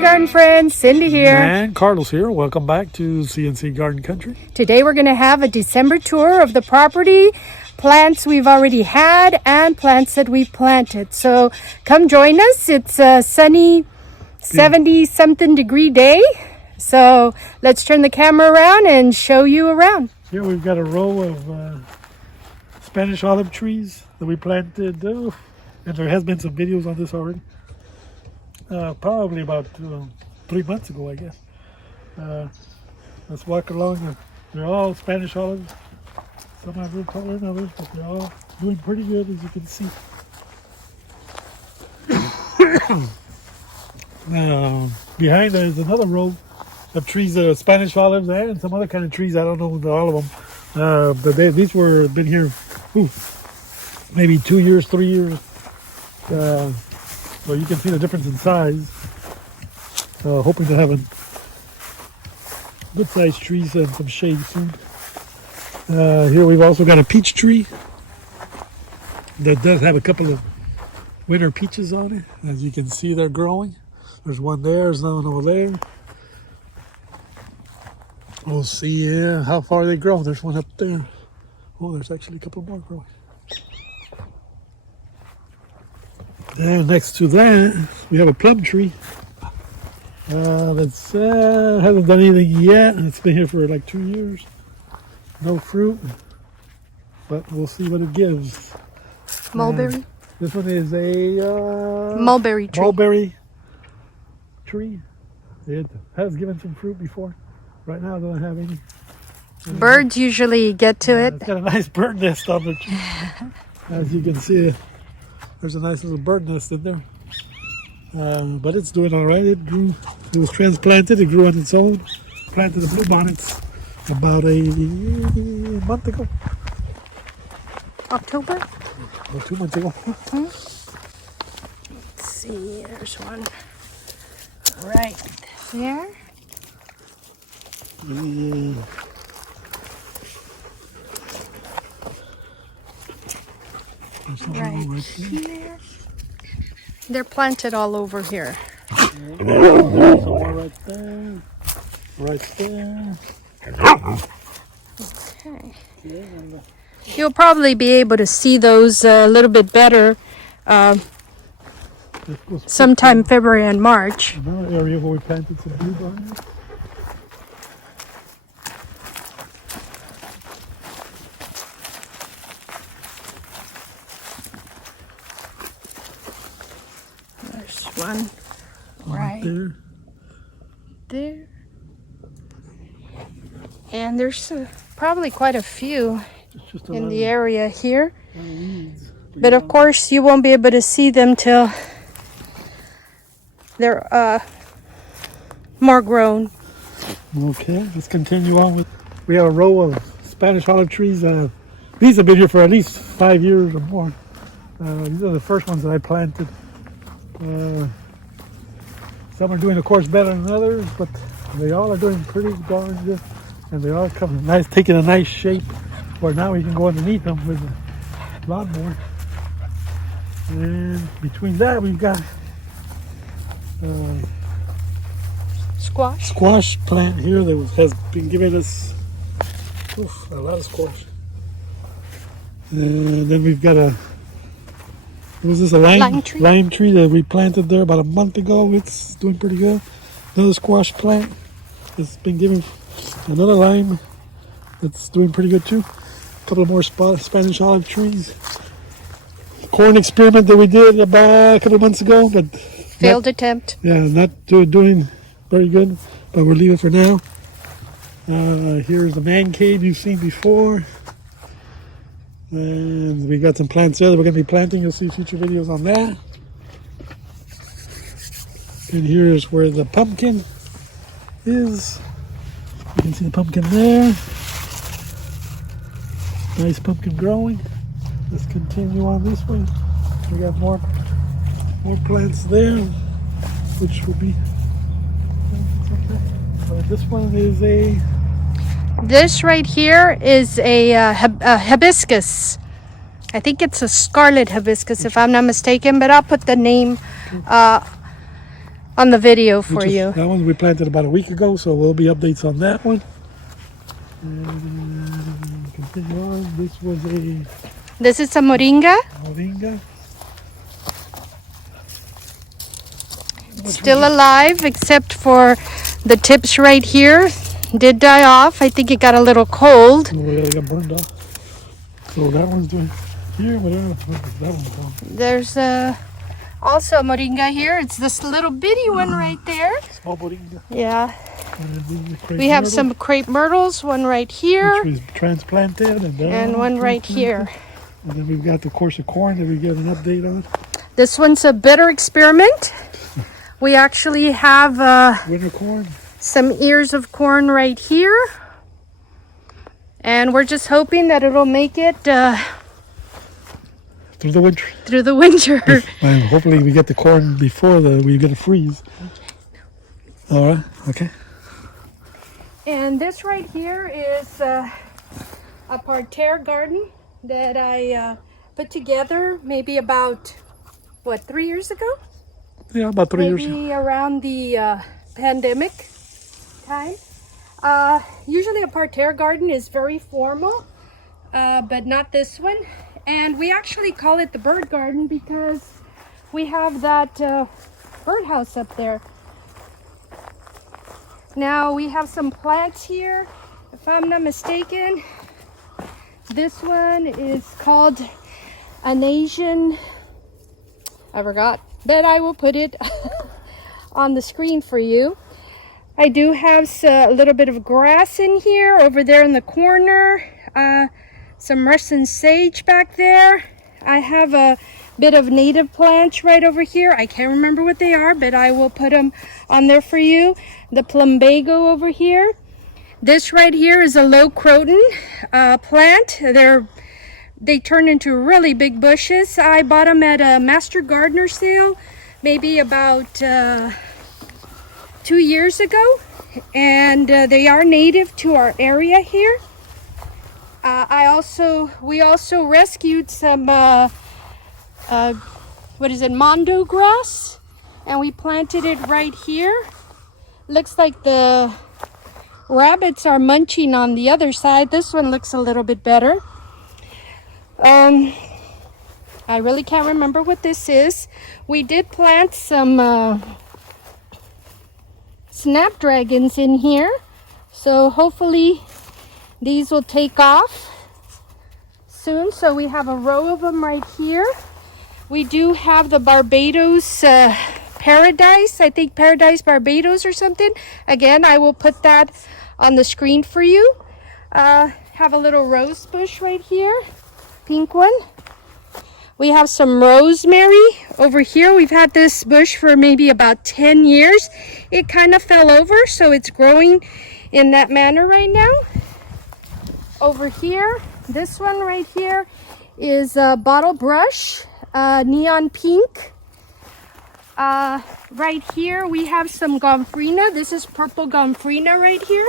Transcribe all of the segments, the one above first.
CNC Garden friends, Cindy here. And Carlos here. Welcome back to CNC Garden Country. Today we're going to have a December tour of the property, plants we've already had and plants that we've planted. So come join us. It's a sunny 70-something degree day. So let's turn the camera around and show you around. Here we've got a row of Spanish olive trees that we planted. And there has been some videos on this already. Probably about 3 months ago, I guess. Let's walk along. They're all Spanish olives. Some are a little taller than others, but they're all doing pretty good, as you can see. Behind there is another row of trees that are Spanish olives and some other kind of trees. I don't know all of them. But these were been here maybe 2 years, 3 years. So you can see the difference in size. Hoping to have a good sized trees and some shade soon. Here we've also got a peach tree that does have a couple of winter peaches on it. As you can see, they're growing. There's one there, there's another one over there. We'll see how far they grow. There's one up there. Oh, there's actually a couple more growing. And next to that, we have a plum tree. That's hasn't done anything yet. It's been here for like 2 years. No fruit, but we'll see what it gives. Mulberry? This one is a mulberry tree. Mulberry tree. It has given some fruit before. Right now, it doesn't have any. Birds usually get to it. It's got a nice bird nest on the tree. As you can see, there's a nice little bird nest in there. But it's doing all right. It grew. It was transplanted. It grew on its own. Planted the bluebonnets about a month ago. October? About 2 months ago. Let's see. There's one right there. Right here. They're planted all over here. There's one right there. Right there. Okay. You'll probably be able to see those a little bit better sometime February and March. Another area where we planted some bluebonnets. There's one right there. And there's probably quite a few in the area here. But of course you won't be able to see them till they're more grown. Okay, let's continue on with. We have a row of Spanish olive trees. These have been here for at least 5 years or more. These are the first ones that I planted. Some are doing, of course, better than others, but they all are doing pretty darn good. And they all come nice, taking a nice shape where now we can go underneath them with a lawnmower. And between that, we've got squash plant here that has been giving us a lot of squash. And then we've got a lime tree that we planted there about a month ago. It's doing pretty good. Another squash plant that's been giving another lime that's doing pretty good too. A couple of more Spanish olive trees. Corn experiment that we did about a couple of months ago, but failed attempt. Yeah, not doing very good, but we'll leave it for now. Here's the man cave you've seen before. And we got some plants there that we're going to be planting. You'll see future videos on that. And here's where the pumpkin is. You can see the pumpkin there. Nice pumpkin growing. Let's continue on this way. We got more plants there, which will be. This one is a. This right here is a hibiscus. I think it's a scarlet hibiscus if I'm not mistaken, but I'll put the name on the video for which is- you. That one we planted about a week ago, so there'll be updates on that one. And continue on. This was a This is a moringa, moringa. still alive except for the tips right here did die off. I think it got a little cold. Oh, yeah, they got burned off. So that one's doing here, but that one's gone. There's also a moringa here. It's this little bitty one right there. Small moringa. Yeah. And then the crepe We have myrtle, some crepe myrtles, one right here which was transplanted, and, that and one right here. And then we've got the course of corn that we get an update on. This one's a bitter experiment. We actually have Winter corn. some ears of corn right here. And we're just hoping that it'll make it Through the winter. through the winter. And hopefully we get the corn before we get a freeze. All right. Okay. And this right here is a parterre garden that I put together maybe about, 3 years ago? Yeah, about 3 years. Maybe around the pandemic time. Usually a parterre garden is very formal, but not this one. And we actually call it the bird garden because we have that birdhouse up there. Now we have some plants here, if I'm not mistaken. This one is called an Asian, I forgot, but I will put it on the screen for you. I do have a little bit of grass in here, over there in the corner, some Russian sage back there. I have a bit of native plants right over here. I can't remember what they are, but I will put them on there for you. The plumbago over here. This right here is a low croton plant. They turn into really big bushes. I bought them at a Master Gardener sale maybe about 2 years ago, and they are native to our area here. We also rescued some mondo grass, and we planted it right here. Looks like the rabbits are munching on the other side. This one looks a little bit better. I really can't remember what this is. We did plant some snapdragons in here, so hopefully these will take off soon. So we have a row of them right here. We do have the Barbados Paradise, I think Paradise Barbados or something. Again, I will put that on the screen for you. Have a little rose bush right here, pink one. We have some rosemary over here. We've had this bush for maybe about 10 years. It kind of fell over, so it's growing in that manner right now. Over here, this one right here is a bottle brush, neon pink. Right here we have some gomphrena. This is purple gomphrena right here.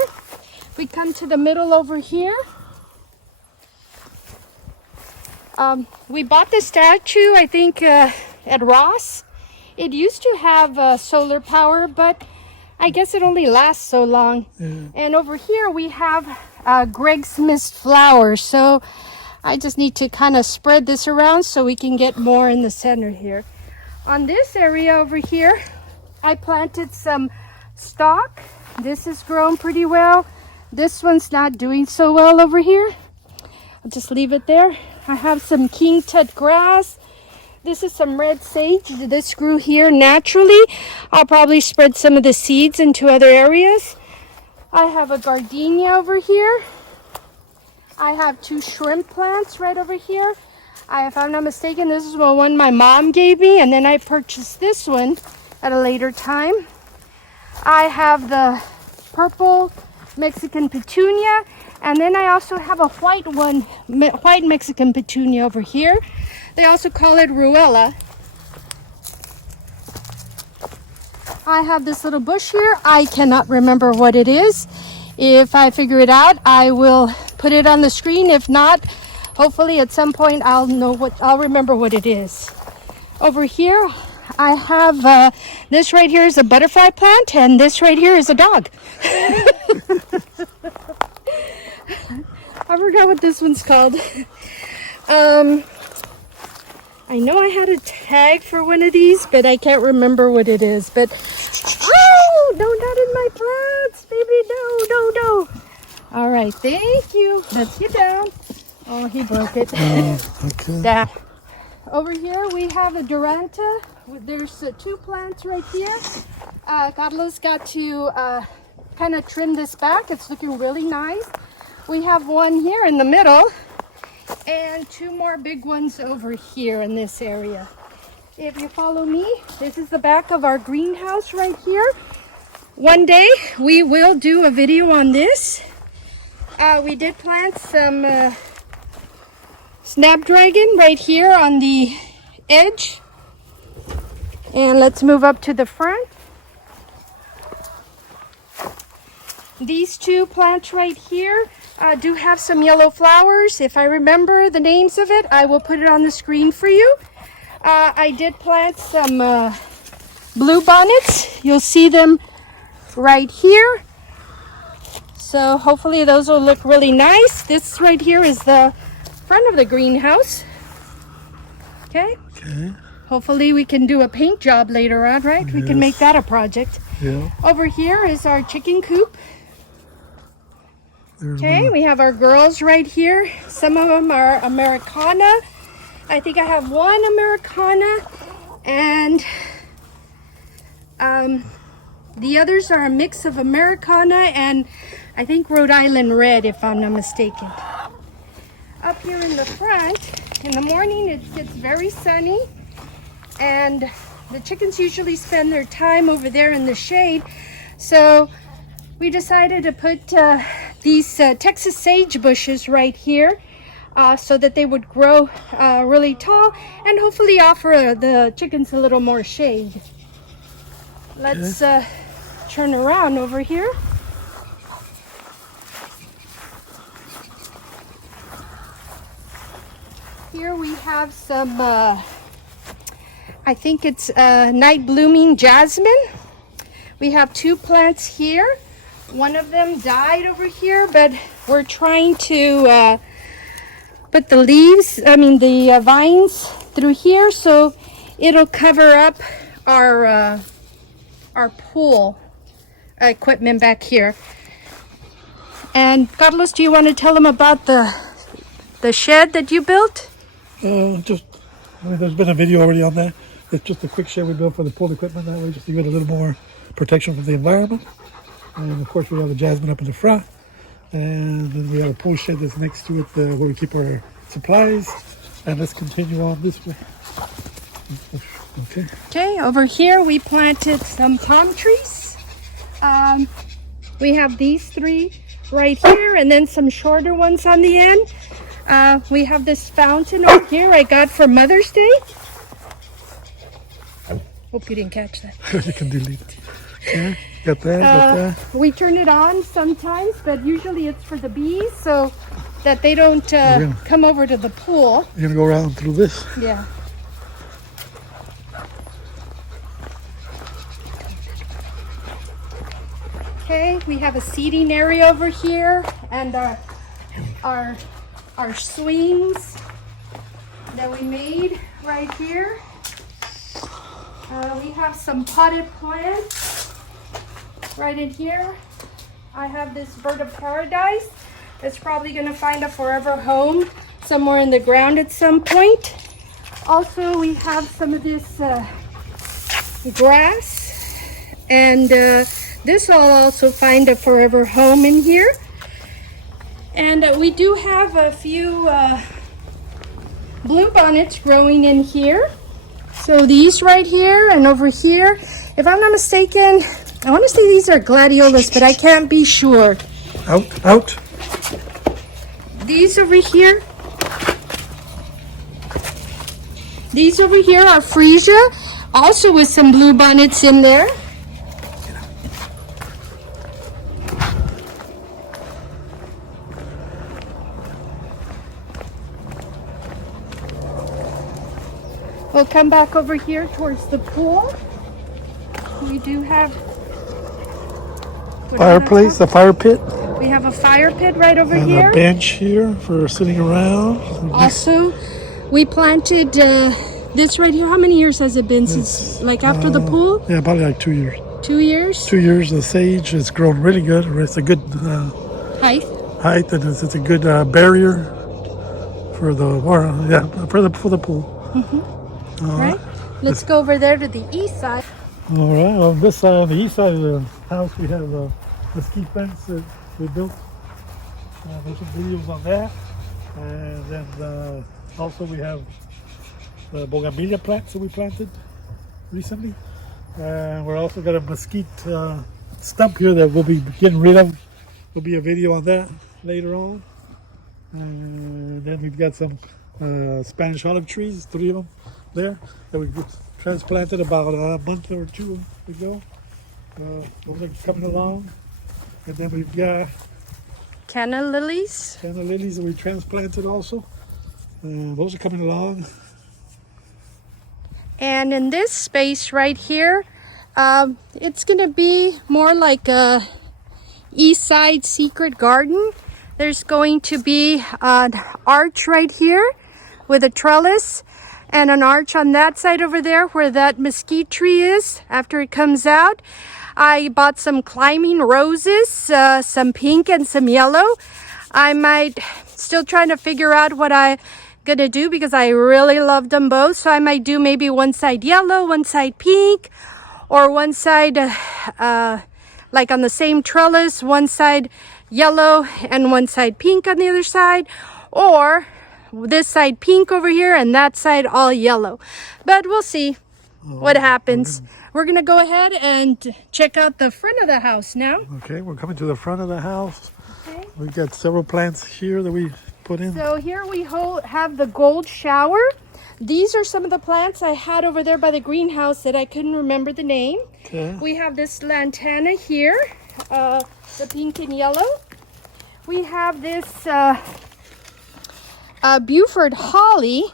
We come to the middle over here. We bought this statue, I think, at Ross. It used to have solar power, but I guess it only lasts so long. And over here we have Greg's Mist flowers. So I just need to kind of spread this around so we can get more in the center here. On this area over here, I planted some stock. This has grown pretty well. This one's not doing so well over here. I'll just leave it there. I have some king tut grass. This is some red sage. This grew here naturally. I'll probably spread some of the seeds into other areas. I have a gardenia over here. I have 2 shrimp plants right over here. If I'm not mistaken, this is the one my mom gave me, and then I purchased this one at a later time. I have the purple Mexican petunia, and then I also have a white Mexican petunia over here. They also call it Ruella. I have this little bush here. I cannot remember what it is. If I figure it out, I will put it on the screen. If not, hopefully at some point I'll remember what it is. Over here, I have this right here is a butterfly plant, and this right here is a dog. I forgot what this one's called. I know I had a tag for one of these, but I can't remember what it is. But oh, no, not in my plants, baby. No. All right, thank you. Let's get down. Oh, he broke it. Okay. Down. Over here we have a Duranta. There's 2 plants right here. Carlos got to kind of trim this back. It's looking really nice. We have one here in the middle and 2 more big ones over here in this area. If you follow me, this is the back of our greenhouse right here. One day we will do a video on this. We did plant some snapdragon right here on the edge. And let's move up to the front. These 2 plants right here do have some yellow flowers. If I remember the names of it, I will put it on the screen for you. I did plant some blue bonnets. You'll see them right here. So hopefully those will look really nice. This right here is the front of the greenhouse. Okay. Hopefully we can do a paint job later on, right? Yes. We can make that a project. Yeah. Over here is our chicken coop. Okay, we have our girls right here. Some of them are Americana. I think I have one Americana, and the others are a mix of Americana and I think Rhode Island Red, if I'm not mistaken. Up here in the front, in the morning it gets very sunny, and the chickens usually spend their time over there in the shade. So we decided to put these Texas sage bushes right here so that they would grow really tall and hopefully offer the chickens a little more shade. Let's turn around over here. Here we have some, I think it's night blooming jasmine. We have 2 plants here. One of them died over here, but we're trying to put the leaves, the vines through here so it'll cover up our pool equipment back here. And Carlos, do you want to tell them about the shed that you built? There's been a video already on that. It's just a quick shed we built for the pool equipment, that way just to get a little more protection from the environment. And of course we have the jasmine up in the front, and then we have a pool shed that's next to it where we keep our supplies. And let's continue on this way. Okay, over here we planted some palm trees. We have these 3 right here, and then some shorter ones on the end. We have this fountain over here I got for Mother's Day. Hope you didn't catch that. You can delete it. Okay, got that. We turn it on sometimes, but usually it's for the bees so that they don't come over to the pool. You're gonna go around through this. Yeah. Okay, we have a seating area over here, and our swings that we made right here. We have some potted plants right in here. I have this bird of paradise that's probably going to find a forever home somewhere in the ground at some point. Also, we have some of this grass, and this will also find a forever home in here. And we do have a few blue bonnets growing in here. So these right here and over here, if I'm not mistaken, I want to say these are gladiolas, but I can't be sure. Out. These over here are freesia, also with some blue bonnets in there. We'll come back over here towards the pool. We do have Fireplace, a fire pit, We have a fire pit right over and here. a bench here for sitting around. Also, we planted this right here. How many years has it been since, like after the pool? Yeah, probably like 2 years. 2 years? 2 years. The sage has grown really good. It's a good Height. height, and it's a good barrier for the for the pool. Right. Let's go over there to the east side. All right. On this side, on the east side of the house, we have a mesquite fence that we built. There's some videos on that, and then also we have the bougainvillea plants that we planted recently. And we're also got a mesquite stump here that we'll be getting rid of. There'll be a video on that later on. And then we've got some Spanish olive trees, 3 of them there, that we transplanted about a month or 2 ago. Those are coming along. And then we've got Canna lilies. canna lilies that we transplanted also. Those are coming along. And in this space right here, it's gonna be more like a east side secret garden. There's going to be an arch right here with a trellis, and an arch on that side over there where that mesquite tree is after it comes out. I bought some climbing roses, some pink and some yellow. I might still trying to figure out what I gonna do because I really love them both. So I might do maybe one side yellow, one side pink, or one side like on the same trellis, one side yellow and one side pink on the other side, or this side pink over here and that side all yellow. But we'll see what happens. We're gonna go ahead and check out the front of the house now. Okay, we're coming to the front of the house. Okay. We've got several plants here that we put in. So here we have the gold shower. These are some of the plants I had over there by the greenhouse that I couldn't remember the name. Okay. We have this lantana here, the pink and yellow. We have this Buford holly.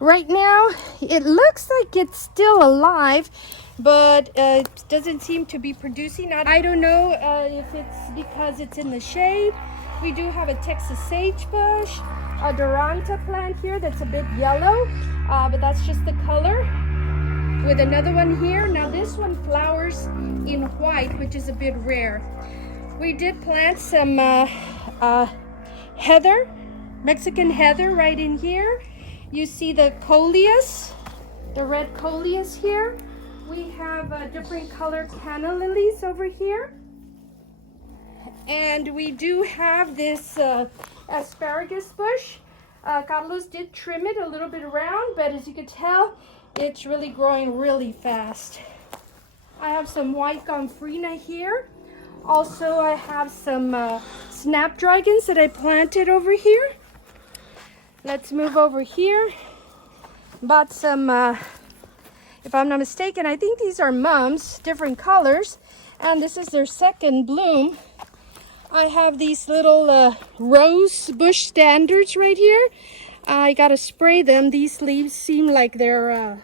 Right now, it looks like it's still alive, but it doesn't seem to be producing. I don't know if it's because it's in the shade. We do have a Texas sagebush, a Duranta plant here that's a bit yellow, but that's just the color. With another one here. Now this one flowers in white, which is a bit rare. We did plant some heather, Mexican heather right in here. You see the coleus, the red coleus here. We have different color canna lilies over here. And we do have this asparagus bush. Carlos did trim it a little bit around, but as you can tell, it's really growing really fast. I have some white gomphrena here. Also, I have some snapdragons that I planted over here. Let's move over here. Bought some, if I'm not mistaken, I think these are mums, different colors. And this is their second bloom. I have these little rose bush standards right here. I gotta spray them. These leaves seem like they're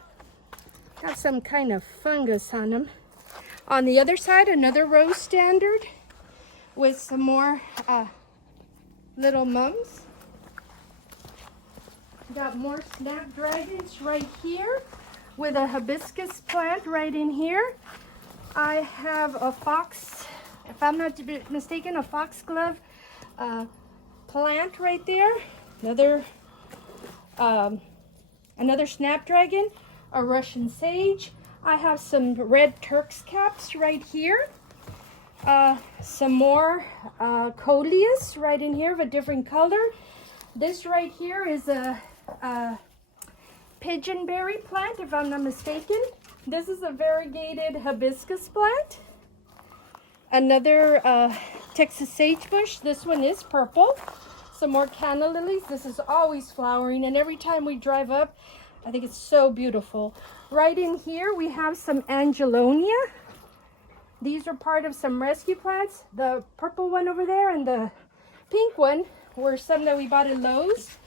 got some kind of fungus on them. On the other side, another rose standard with some more little mums. Got more snapdragons right here with a hibiscus plant right in here. I have a fox, if I'm not mistaken, a foxglove plant right there. Another snapdragon, a Russian sage. I have some red Turk's caps right here. Some more coleus right in here of a different color. This right here is a pigeonberry plant, if I'm not mistaken. This is a variegated hibiscus plant. Another Texas sagebush. This one is purple. Some more canna lilies. This is always flowering, and every time we drive up, I think it's so beautiful. Right in here, we have some angelonia. These are part of some rescue plants. The purple one over there and the pink one were some that we bought at Lowe's.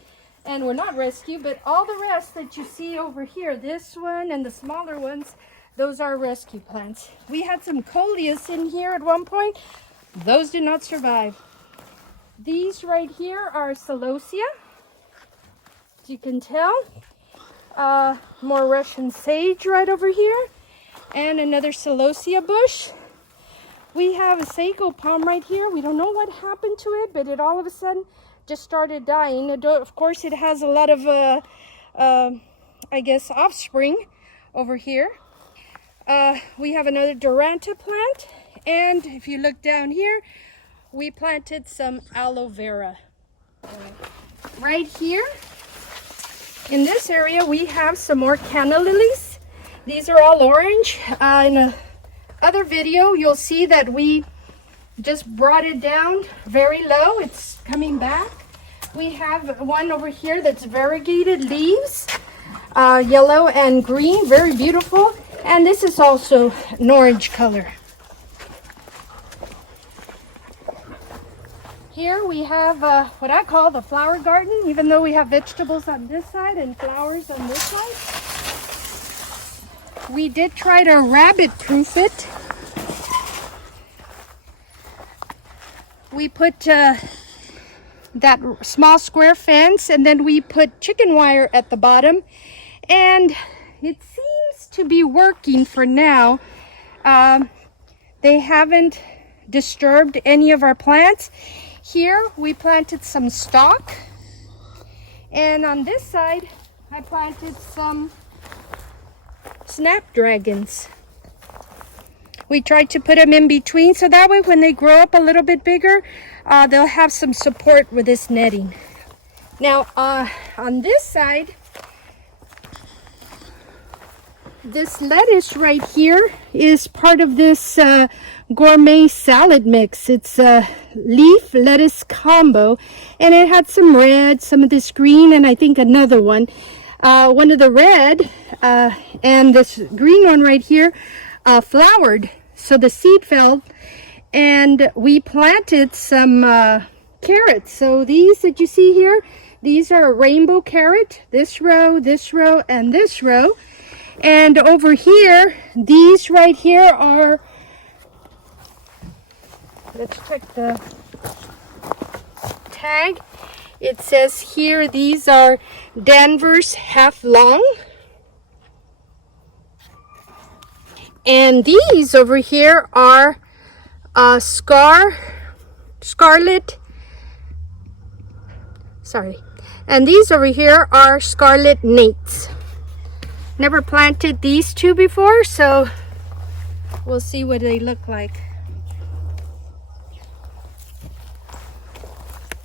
And we're not rescue, but all the rest that you see over here, this one and the smaller ones, those are rescue plants. We had some coleus in here at one point. Those did not survive. These right here are celosia, as you can tell. More Russian sage right over here, and another celosia bush. We have a sago palm right here. We don't know what happened to it, but it all of a sudden just started dying. Of course, it has a lot of, I guess, offspring over here. We have another Duranta plant, and if you look down here, we planted some aloe vera. Right here, in this area, we have some more canna lilies. These are all orange. In a other video, you'll see that we just brought it down very low. It's coming back. We have one over here that's variegated leaves, yellow and green, very beautiful. And this is also an orange color. Here we have what I call the flower garden, even though we have vegetables on this side and flowers on this side. We did try to rabbit-proof it. We put that small square fence, and then we put chicken wire at the bottom, and it seems to be working for now. They haven't disturbed any of our plants. Here we planted some stock, and on this side I planted some snapdragons. We tried to put them in between, so that way when they grow up a little bit bigger, they'll have some support with this netting. Now on this side, this lettuce right here is part of this gourmet salad mix. It's a leaf lettuce combo, and it had some red, some of this green, and I think another one. One of the red and this green one right here flowered, so the seed fell, and we planted some carrots. So these that you see here, these are a rainbow carrot, this row, and this row. And over here, these right here are, let's check the tag. It says here these are Danvers half long. And these over here are scarlet. And these over here are scarlet nates. Never planted these two before, so we'll see what they look like.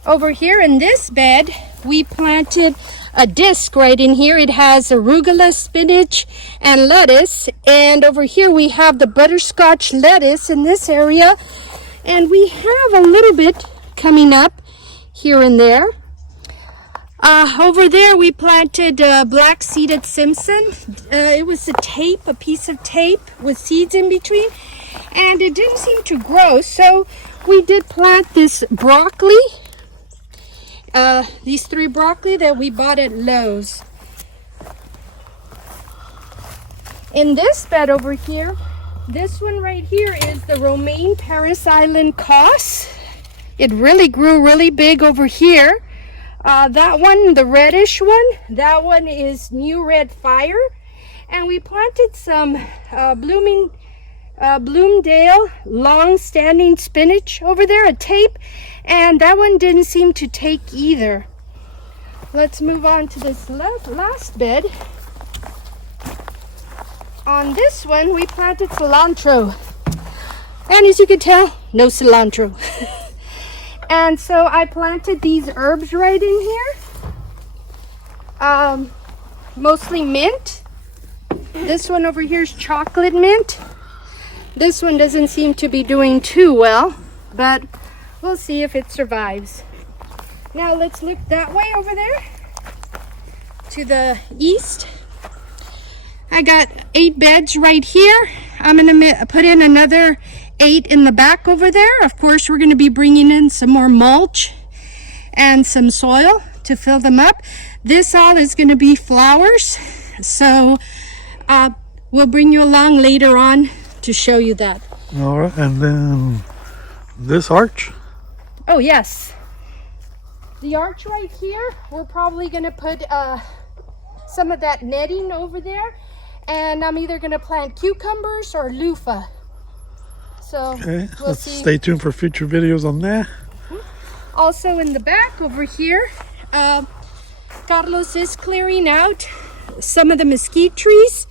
Over here in this bed, we planted a disc right in here. It has arugula, spinach, and lettuce. And over here we have the butterscotch lettuce in this area. And we have a little bit coming up here and there. Over there we planted black-seeded Simpson. It was a piece of tape with seeds in between. And it didn't seem to grow, so we did plant this broccoli. These 3 broccoli that we bought at Lowe's. In this bed over here, this one right here is the romaine Paris Island Cos. It really grew really big over here. That one, the reddish one, that one is New Red Fire. And we planted some Bloomdale long-standing spinach over there, a tape, and that one didn't seem to take either. Let's move on to this last bed. On this one, we planted cilantro, and as you can tell, no cilantro. And so I planted these herbs right in here, mostly mint. This one over here is chocolate mint. This one doesn't seem to be doing too well, but we'll see if it survives. Now let's look that way over there to the east. I got 8 beds right here. I'm gonna put in another 8 in the back over there. Of course, we're gonna be bringing in some more mulch and some soil to fill them up. This all is going to be flowers. So we'll bring you along later on to show you that. All right, and then this arch. Oh, yes. The arch right here, we're probably going to put some of that netting over there. And I'm either going to plant cucumbers or loofah. So Okay, we'll let's see. stay tuned for future videos on that. Also in the back over here, Carlos is clearing out some of the mesquite trees.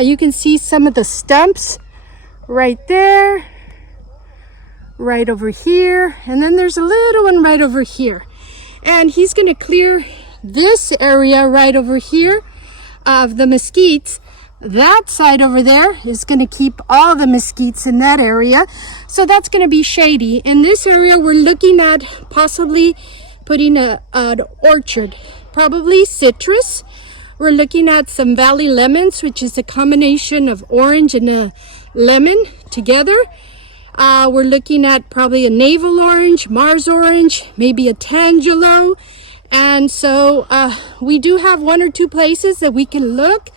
You can see some of the stumps right there, right over here, and then there's a little one right over here. And he's going to clear this area right over here of the mesquites. That side over there is going to keep all the mesquites in that area. So that's going to be shady. In this area, we're looking at possibly putting an orchard, probably citrus. We're looking at some valley lemons, which is a combination of orange and a lemon together. We're looking at probably a navel orange, Mars orange, maybe a Tangelo. And so we do have 1 or 2 places that we can look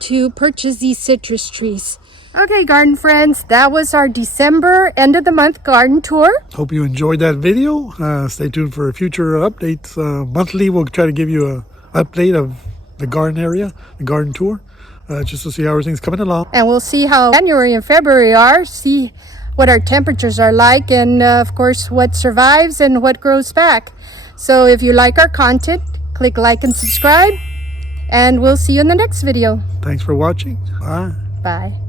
to purchase these citrus trees. Okay, garden friends, that was our December end of the month garden tour. Hope you enjoyed that video. Stay tuned for future updates. Monthly, we'll try to give you an update of the garden area, the garden tour, just to see how everything's coming along. And we'll see how January and February are, see what our temperatures are like, and of course what survives and what grows back. So if you like our content, click like and subscribe, and we'll see you in the next video. Thanks for watching. Bye. Bye.